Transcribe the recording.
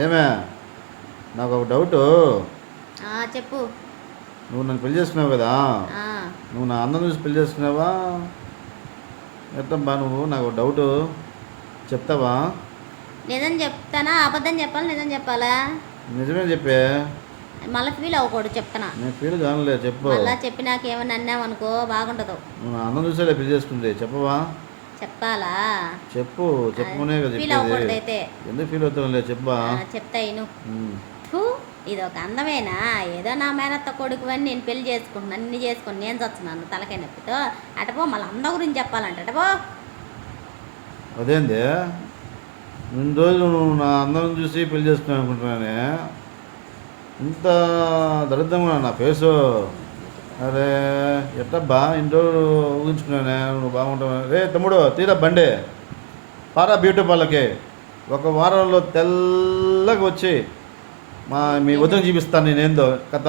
ఏమే నాకు ఒక డౌటు. చెప్పు. నువ్వు నన్ను పెళ్లి చేసుకున్నావు కదా, ఆ, నువ్వు నా అందం చూసి పెళ్లి చేసుకున్నావా ఎట్టబ్బా? నువ్వు నాకు ఒక డౌటు చెప్తావా? నిజం చెప్తానా అబద్ధం చెప్పాలా నిజం చెప్పాలా? నిజమే చెప్పే. మళ్ళీ ఫీల్ అవ్వకూడదు చెప్తానా. నేను ఫీల్ కానులే, చెప్పు. మళ్ళీ చెప్పి నాకేమన్నా అన్నావనుకో బాగుండదు. నువ్వు నా అందం చూసేలే పెళ్లి చేసుకుంది, చెప్పవా? చెప్పాలా? చెప్పు, చెప్పుకునే కదా ఫీల్ అవ్వకూడదు చెప్పేది. అయితే. ఎందుకు ఫీల్ అవుతావులే, చెప్పా. చెప్తా ఇను. ఉమ్. ఇది ఒక అందమేనా? ఏదో నా మేనత్త కొడుకు అని నేను పెళ్లి చేసుకుంటున్నాను, అన్ని చేసుకుని నేను చస్తున్నాను తలకాయ నొప్పితో. అటపో మళ్ళీ అందం గురించి చెప్పాలంట అటపో. అదేంది ఇన్ని రోజులు నువ్వు నా అందం చూసి పెళ్లి చేసుకున్నావు అనుకుంటున్నానే, ఇంత దరిద్రంగా నా ఫేసు. అరే ఎట్టబ్బా, ఇన్ని రోజులు ఊహించుకున్నానే నువ్వు బాగుంటావు. రే తమ్ముడు, తీరా బండి పారా బ్యూటీ పార్లర్కి. ఒక వారంలో తెల్లగా వచ్చి మీ వదిన చూపిస్తాను నేనేందో కథ.